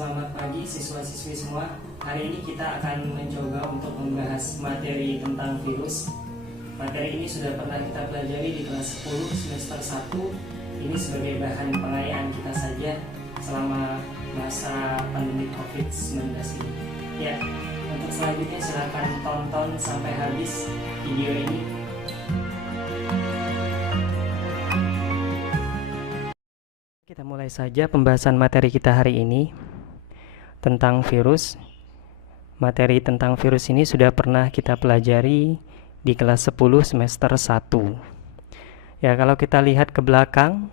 selamat pagi siswa-siswi semua. Hari ini kita akan mencoba untuk membahas materi tentang virus. Materi ini sudah pernah kita pelajari di kelas 10 semester 1. Ini sebagai bahan pengayaan kita saja selama masa pandemi COVID-19 ini. Ya, untuk selanjutnya silakan tonton sampai habis video ini. Kita mulai saja pembahasan materi kita hari ini tentang virus. Materi tentang virus ini sudah pernah kita pelajari di kelas 10 semester 1. Ya, kalau kita lihat ke belakang,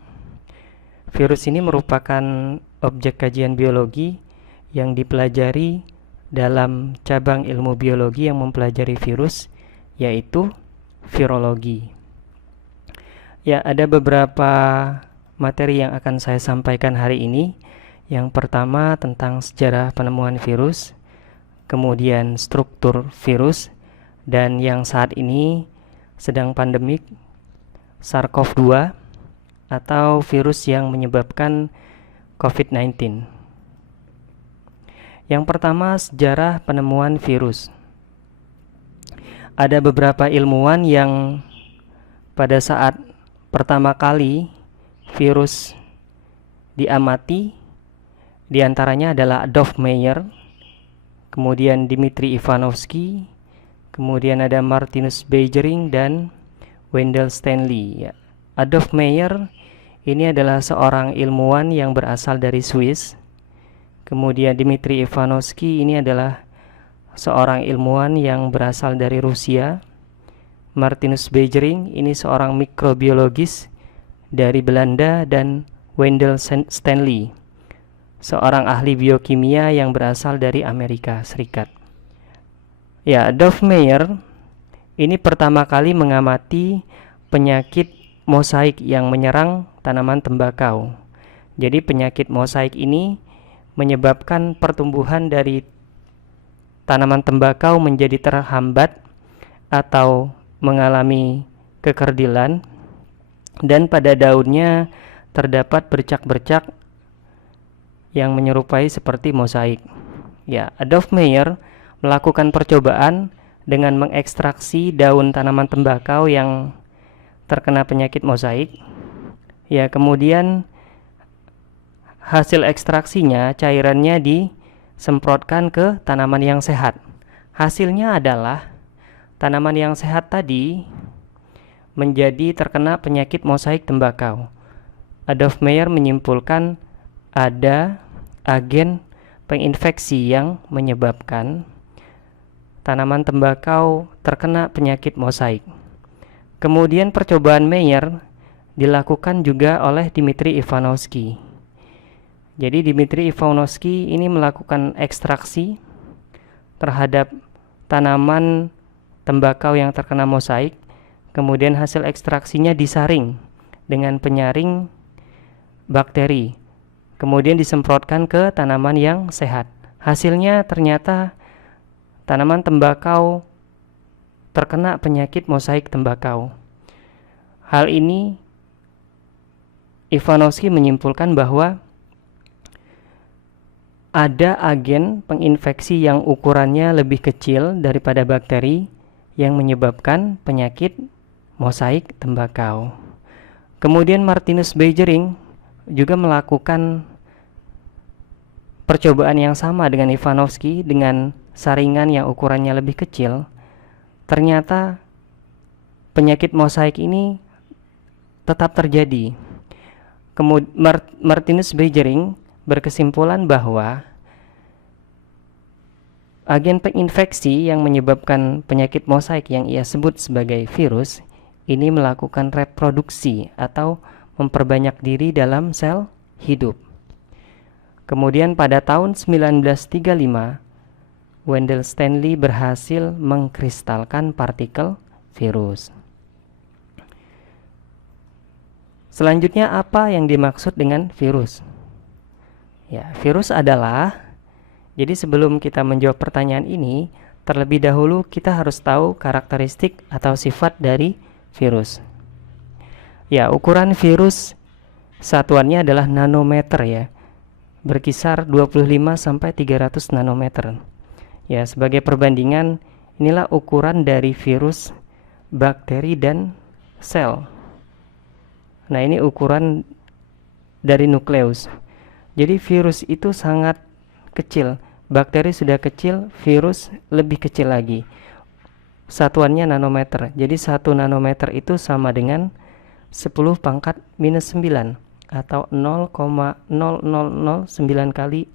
virus ini merupakan objek kajian biologi yang dipelajari dalam cabang ilmu biologi yang mempelajari virus, yaitu virologi. Ya, ada beberapa materi yang akan saya sampaikan hari ini. Yang pertama tentang sejarah penemuan virus, kemudian struktur virus, dan yang saat ini sedang pandemik SARS-CoV-2 atau virus yang menyebabkan COVID-19. Yang pertama, sejarah penemuan virus. Ada beberapa ilmuwan yang pada saat pertama kali virus diamati, diantaranya adalah Adolf Meyer, kemudian Dmitri Ivanovsky, kemudian ada Martinus Beijering dan Wendell Stanley. Adolf Meyer ini adalah seorang ilmuwan yang berasal dari Swiss. Kemudian Dmitri Ivanovsky ini adalah seorang ilmuwan yang berasal dari Rusia. Martinus Beijering ini seorang mikrobiologis dari Belanda, dan Wendell Stanley, seorang ahli biokimia yang berasal dari Amerika Serikat. Ya, Adolf Meyer ini pertama kali mengamati penyakit mosaik yang menyerang tanaman tembakau. Jadi penyakit mosaik ini menyebabkan pertumbuhan dari tanaman tembakau menjadi terhambat atau mengalami kekerdilan, dan pada daunnya terdapat bercak-bercak yang menyerupai seperti mosaik. Ya, Adolf Meyer melakukan percobaan dengan mengekstraksi daun tanaman tembakau yang terkena penyakit mosaik. Ya, kemudian hasil ekstraksinya, cairannya disemprotkan ke tanaman yang sehat. Hasilnya adalah tanaman yang sehat tadi menjadi terkena penyakit mosaik tembakau. Adolf Meyer menyimpulkan ada agen penginfeksi yang menyebabkan tanaman tembakau terkena penyakit mosaik. Kemudian percobaan Meyer dilakukan juga oleh Dmitri Ivanovsky. Jadi Dmitri Ivanovsky ini melakukan ekstraksi terhadap tanaman tembakau yang terkena mosaik. Kemudian hasil ekstraksinya disaring dengan penyaring bakteri, kemudian disemprotkan ke tanaman yang sehat. Hasilnya ternyata tanaman tembakau terkena penyakit mosaik tembakau. Hal ini Ivanovsky menyimpulkan bahwa ada agen penginfeksi yang ukurannya lebih kecil daripada bakteri yang menyebabkan penyakit mosaik tembakau. Kemudian Martinus Beijering juga melakukan percobaan yang sama dengan Ivanovsky dengan saringan yang ukurannya lebih kecil. Ternyata penyakit mosaik ini tetap terjadi. Kemudian Martinus Beijering berkesimpulan bahwa agen penginfeksi yang menyebabkan penyakit mosaik yang ia sebut sebagai virus ini melakukan reproduksi atau memperbanyak diri dalam sel hidup. Kemudian pada tahun 1935, Wendell Stanley berhasil mengkristalkan partikel virus. Selanjutnya, apa yang dimaksud dengan virus? Ya, virus adalah, jadi sebelum kita menjawab pertanyaan ini, terlebih dahulu kita harus tahu karakteristik atau sifat dari virus. Ya, ukuran virus satuannya adalah nanometer ya. berkisar 25 sampai 300 nanometer. Ya, sebagai perbandingan, inilah ukuran dari virus, bakteri, dan sel. Nah, ini ukuran dari nukleus. Jadi virus itu sangat kecil, bakteri sudah kecil, virus lebih kecil lagi. Satuannya nanometer. Jadi 1 nanometer itu sama dengan 10 pangkat minus 9 atau 0,0009 kali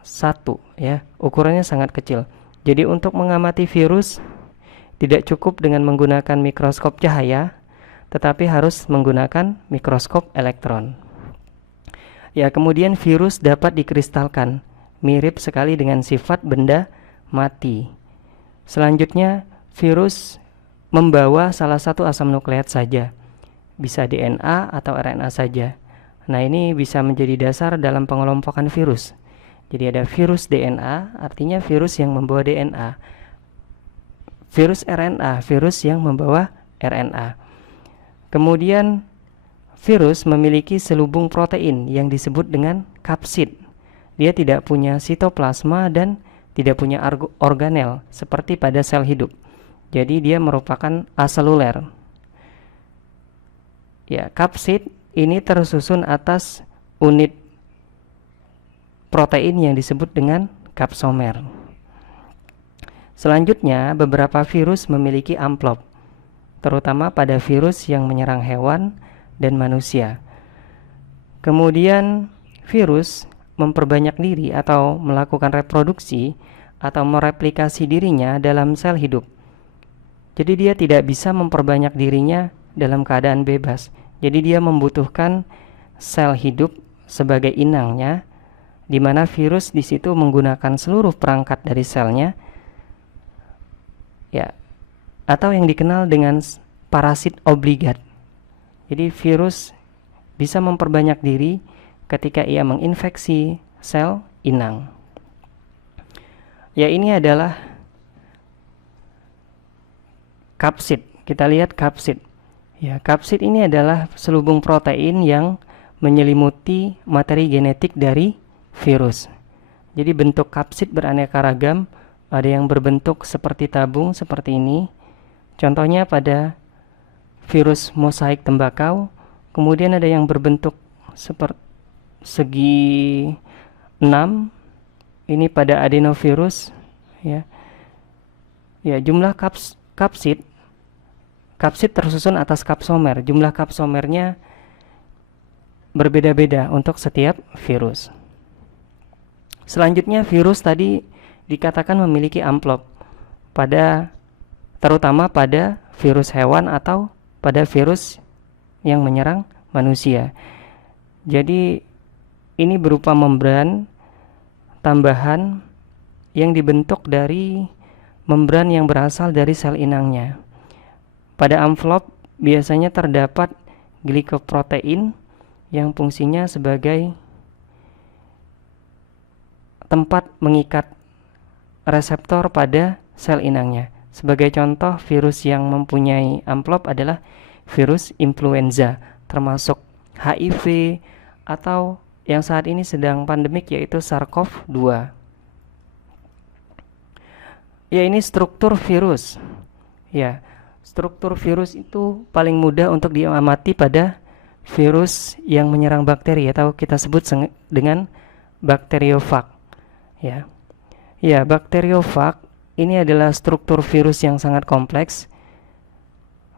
1 ya. Ukurannya sangat kecil. Jadi untuk mengamati virus tidak cukup dengan menggunakan mikroskop cahaya, tetapi harus menggunakan mikroskop elektron. Ya, kemudian virus dapat dikristalkan, mirip sekali dengan sifat benda mati. Selanjutnya, virus membawa salah satu asam nukleat saja, bisa DNA atau RNA saja. Nah, ini bisa menjadi dasar dalam pengelompokan virus. Jadi ada virus DNA, artinya virus yang membawa DNA. Virus RNA, virus yang membawa RNA. Kemudian virus memiliki selubung protein yang disebut dengan kapsid. Dia tidak punya sitoplasma dan tidak punya organel seperti pada sel hidup. Jadi dia merupakan aseluler. Ya, kapsid ini tersusun atas unit protein yang disebut dengan kapsomer. Selanjutnya, beberapa virus memiliki amplop, terutama pada virus yang menyerang hewan dan manusia. Kemudian, virus memperbanyak diri atau melakukan reproduksi atau mereplikasi dirinya dalam sel hidup. Jadi dia tidak bisa memperbanyak dirinya dalam keadaan bebas. Jadi dia membutuhkan sel hidup sebagai inangnya, di mana virus di situ menggunakan seluruh perangkat dari selnya, ya, atau yang dikenal dengan parasit obligat. Jadi virus bisa memperbanyak diri ketika ia menginfeksi sel inang. Ya, ini adalah kapsid. Kita lihat kapsid. Ya, kapsid ini adalah selubung protein yang menyelimuti materi genetik dari virus. Jadi bentuk kapsid beraneka ragam, ada yang berbentuk seperti tabung seperti ini. Contohnya pada virus mosaik tembakau, kemudian ada yang berbentuk seperti segi 6, ini pada adenovirus ya. Ya, jumlah kapsid tersusun atas kapsomer. Jumlah kapsomernya berbeda-beda untuk setiap virus. Selanjutnya, virus tadi dikatakan memiliki amplop terutama pada virus hewan atau pada virus yang menyerang manusia. Jadi ini berupa membran tambahan yang dibentuk dari membran yang berasal dari sel inangnya. Pada amplop biasanya terdapat glikoprotein yang fungsinya sebagai tempat mengikat reseptor pada sel inangnya. Sebagai contoh, virus yang mempunyai amplop adalah virus influenza, termasuk HIV atau yang saat ini sedang pandemik yaitu SARS-CoV-2. Ya, ini struktur virus. Ya, struktur virus itu paling mudah untuk diamati pada virus yang menyerang bakteri atau kita sebut dengan bakteriofag. Ya. Ya, bakteriofag ini adalah struktur virus yang sangat kompleks.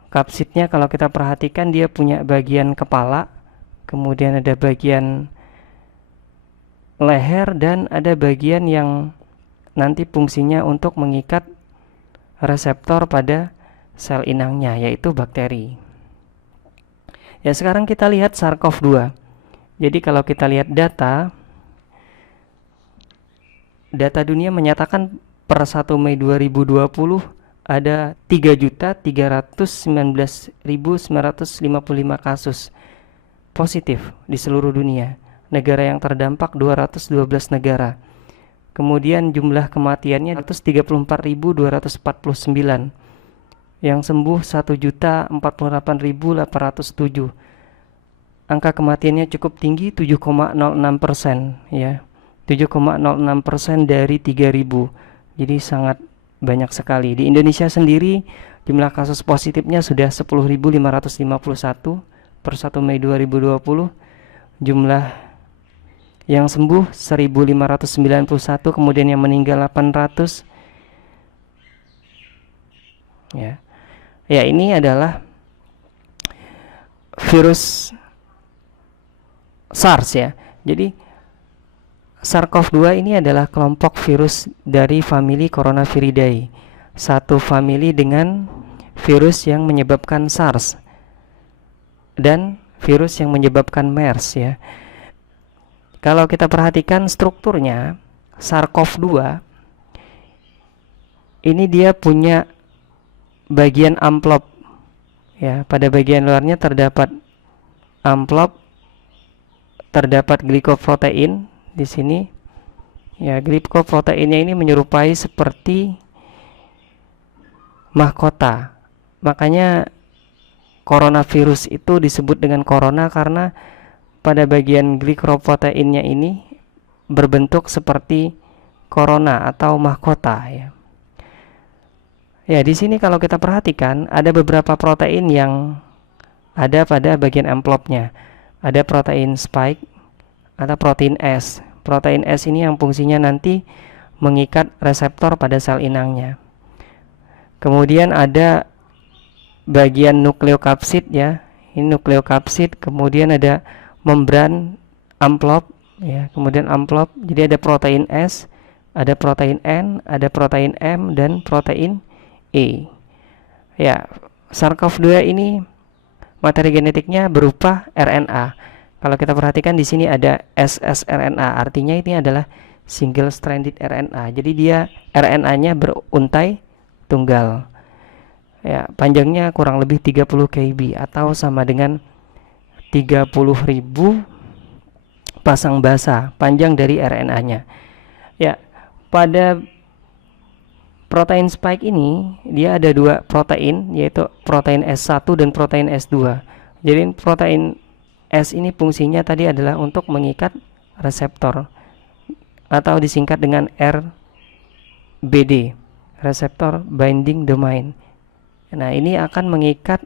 Kapsidnya kalau kita perhatikan dia punya bagian kepala, kemudian ada bagian leher dan ada bagian yang nanti fungsinya untuk mengikat reseptor pada sel inangnya, yaitu bakteri. Ya, sekarang kita lihat SARS-CoV-2. Jadi kalau kita lihat data dunia menyatakan per 1 Mei 2020 ada 3.319.955 kasus positif di seluruh dunia. Negara yang terdampak 212 negara. Kemudian jumlah kematiannya 134.249. Yang sembuh 1.048.807. angka kematiannya cukup tinggi, 7,06% ya. 7,06% dari 3.000. Jadi sangat banyak sekali. Di Indonesia sendiri jumlah kasus positifnya sudah 10.551 per 1 Mei 2020. Jumlah yang sembuh 1.591, kemudian yang meninggal 800. Ya. Ya, ini adalah virus SARS ya. Jadi SARS-CoV-2 ini adalah kelompok virus dari famili Coronaviridae. Satu famili dengan virus yang menyebabkan SARS dan virus yang menyebabkan MERS ya. Kalau kita perhatikan strukturnya, SARS-CoV-2 ini dia punya bagian amplop ya. Pada bagian luarnya terdapat amplop, terdapat glikoprotein di sini ya. Glikoproteinnya ini menyerupai seperti mahkota. Makanya coronavirus itu disebut dengan corona karena pada bagian glikoproteinnya ini berbentuk seperti corona atau mahkota ya. Ya, di sini kalau kita perhatikan ada beberapa protein yang ada pada bagian amplopnya. Ada protein spike, ada protein S. Protein S ini yang fungsinya nanti mengikat reseptor pada sel inangnya. Kemudian ada bagian nukleokapsid ya. Ini nukleokapsid, kemudian ada membran amplop ya, kemudian amplop. Jadi ada protein S, ada protein N, ada protein M dan protein E. Ya, SARS-CoV-2 ini materi genetiknya berupa RNA. Kalau kita perhatikan di sini ada ssRNA, artinya ini adalah single stranded RNA. Jadi dia RNA-nya beruntai tunggal. Ya, panjangnya kurang lebih 30 kb atau sama dengan 30.000 pasang basa panjang dari RNA-nya. Ya, pada protein spike ini dia ada dua protein, yaitu protein S1 dan protein S2. Jadi protein S ini fungsinya tadi adalah untuk mengikat reseptor atau disingkat dengan RBD, Receptor Binding Domain. Nah, ini akan mengikat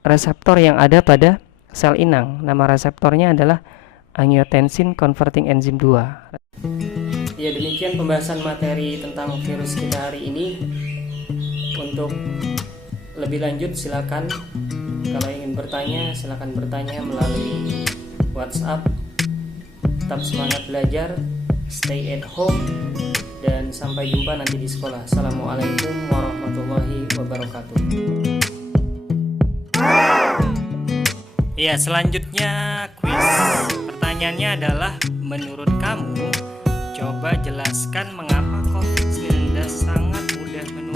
reseptor yang ada pada sel inang. Nama reseptornya adalah angiotensin converting enzyme 2. Ya, demikian pembahasan materi tentang virus kita hari ini. Untuk lebih lanjut silakan, kalau ingin bertanya silakan bertanya melalui WhatsApp. Tetap semangat belajar, stay at home, dan sampai jumpa nanti di sekolah. Assalamualaikum warahmatullahi wabarakatuh. Ya, selanjutnya kuis. Pertanyaannya adalah, menurut kamu, coba jelaskan mengapa COVID-19 sangat mudah menular.